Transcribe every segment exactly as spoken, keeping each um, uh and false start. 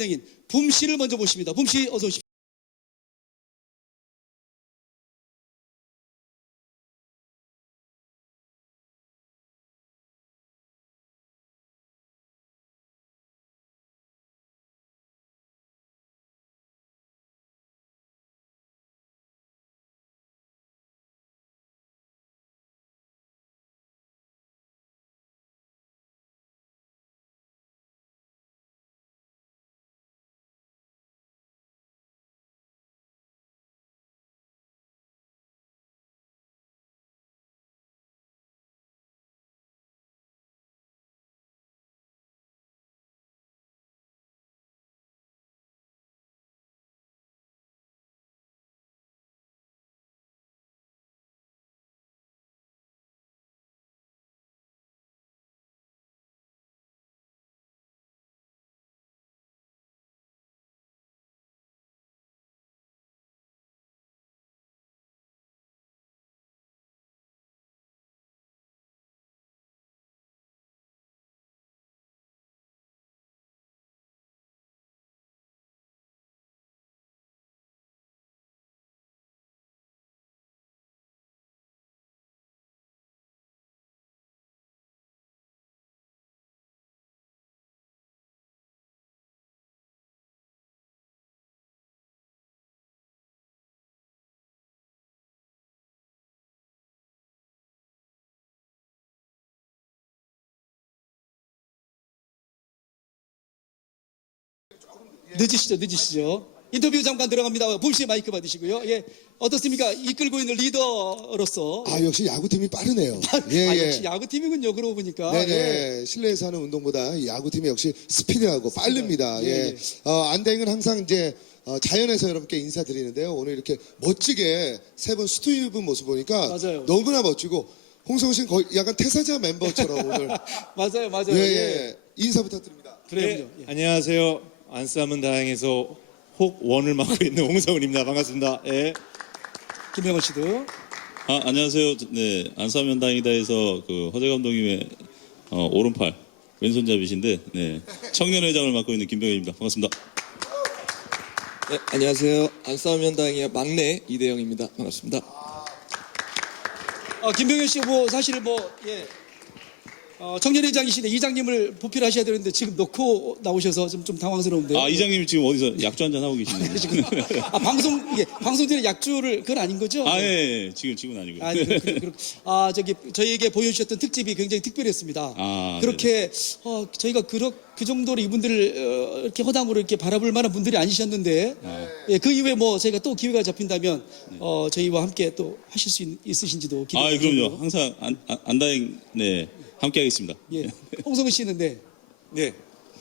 현역인 붐 씨를 먼저 모십니다. 붐 씨 어서 오십시오. 늦으시죠, 늦으시죠. 인터뷰 잠깐 들어갑니다. 붐 씨 마이크 받으시고요. 예, 어떻습니까? 이끌고 있는 리더로서. 아, 역시 야구팀이 빠르네요. 예, 아, 예. 역시 야구팀이군요. 그러고 보니까. 네네. 예. 실내에서 하는 운동보다 이 야구팀이 역시 스피드하고 빠릅니다. 예, 예. 예. 어, 안대행은 항상 이제 어, 자연에서 여러분께 인사드리는데요. 오늘 이렇게 멋지게 세 분 수트 입은 모습 보니까 맞아요. 너무나 멋지고 홍성우 씨는 거의 약간 태사자 멤버처럼 오늘 맞아요, 맞아요. 예, 예. 예. 인사 부탁드립니다. 그래요. 네, 예. 안녕하세요. 안싸면 다행에서 혹원을 맡고 있는 홍성훈입니다. 반갑습니다. 예. 김병헌 씨도. 아, 안녕하세요. 네, 안싸면 다행이다에서 그 허재 감독님의 어, 오른팔 왼손잡이신데, 네, 청년회장을 맡고 있는 김병현입니다. 반갑습니다. 네, 안녕하세요. 안 싸우면 다행이야 막내 이대영입니다. 반갑습니다. 어, 김병현 씨, 뭐, 사실 뭐, 예. 어, 청년회장이신데 이장님을 보필하셔야 되는데 지금 놓고 나오셔서 좀, 좀 당황스러운데요. 아, 이장님 지금 어디서 약주 한잔 하고 계시네요. 아, 방송, 예, 방송 전에 약주를, 그건 아닌 거죠? 아, 예, 예, 지금 지금 아니고요. 아니, 그, 그, 그, 아, 저기, 저희에게 보여주셨던 특집이 굉장히 특별했습니다. 아, 그렇게, 어, 저희가 그, 그 정도로 이분들을, 어, 이렇게 허당으로 이렇게 바라볼 만한 분들이 아니셨는데, 아. 예, 그 이후에 뭐, 저희가 또 기회가 잡힌다면, 어, 저희와 함께 또 하실 수 있, 있으신지도 기대가 아, 그럼요. 되고요. 항상 안, 안, 안다행, 네, 함께하겠습니다. 예. 홍성은 씨는 네. 네.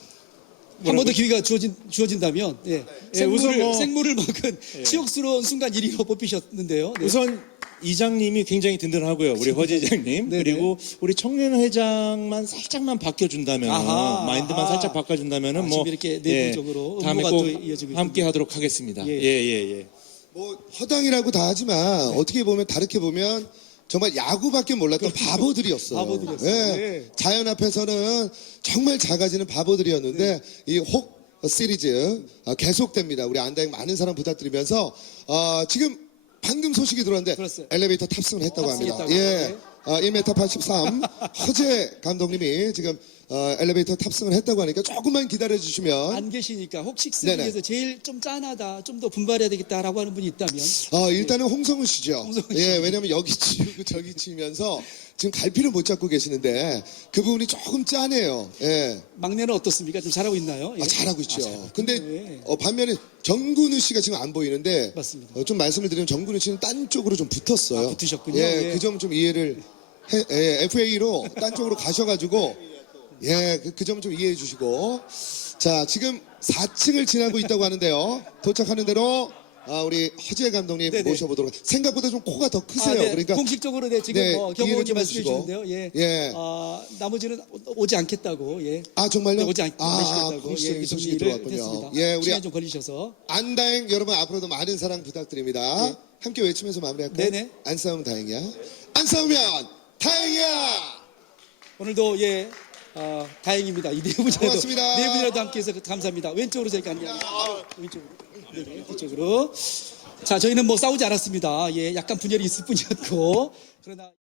한 번 더 기회가 주어진, 주어진다면, 예. 예, 생물을, 우선 뭐- 생물을 먹은 치욕스러운 순간 일 위로 뽑히셨는데요. 네. 우선 이장님이 굉장히 든든하고요. 우리 허재 이장님. 네네. 그리고 우리 청년회장만 살짝만 바뀌어준다면, 아하, 마인드만 아하. 살짝 바꿔준다면은 아, 뭐 지금 이렇게 내부적으로 예, 다음에 업무가 꼭 또 이어지고 함께 있군요. 하도록 하겠습니다. 예. 예, 예, 예. 뭐 허당이라고 다 하지만 어떻게 보면 다르게 보면 정말 야구밖에 몰랐던 바보들이었어요. 바보들이었어요. 예. 네. 자연 앞에서는 정말 작아지는 바보들이었는데 이 혹 시리즈 어, 계속됩니다. 우리 안다행 많은 사랑 부탁드리면서 어, 지금 방금 소식이 들어왔는데 들었어요. 엘리베이터 탑승을 했다고 합니다. 탑승했다고. 예. 네. 어, 일 미터 팔십삼 허재 감독님이 지금 어, 엘리베이터 탑승을 했다고 하니까 조금만 기다려 주시면 안 계시니까 혹시 네네. 중에서 제일 좀 짠하다, 좀 더 분발해야 되겠다라고 하는 분이 있다면 어, 일단은 홍성우 씨죠. 홍성우 씨. 예, 왜냐면 여기 치우고 저기 치면서 지금 갈피를 못 잡고 계시는데 그 부분이 조금 짠해요. 예. 막내는 어떻습니까? 좀 잘하고 있나요? 예. 아, 잘하고 있죠. 잘하고 근데 있네요. 어, 반면에 정근우 씨가 지금 안 보이는데 맞습니다. 어, 좀 말씀을 드리면 정근우 씨는 딴 쪽으로 좀 붙었어요. 아, 붙으셨군요. 예, 예. 그 점 좀 이해를 해, 예, 에프에이로 딴 쪽으로 가셔가지고 예, 그, 그 점 좀 이해해 주시고 자, 지금 사 층을 지나고 있다고 하는데요. 도착하는 대로 아, 우리 허재 감독님 네네. 모셔보도록 생각보다 좀 코가 더 크세요. 아, 네. 그러니까 공식적으로 네, 지금 네, 뭐 이해를 경호원이 좀 말씀해 해주시고. 주시는데요. 예. 예. 아, 나머지는 오- 오지 않겠다고. 예. 아, 정말요? 오지 않, 아, 않으시겠다고. 공식적인 예, 소식이 정리를 들어왔군요. 했습니다. 예, 우리 시간 좀 걸리셔서. 안다행 여러분 앞으로도 많은 사랑 부탁드립니다. 예. 함께 외치면서 마무리할까요? 네네. 안 싸우면 다행이야. 안 싸우면 다행이야. 오늘도 예 아, 다행입니다. 이 네 분이라도 고맙습니다. 네 분이라도 함께해서 감사합니다. 왼쪽으로 저희가 안녕. 왼쪽으로. 네, 이쪽으로. 자, 저희는 뭐 싸우지 않았습니다. 예, 약간 분열이 있을 뿐이었고 그러나.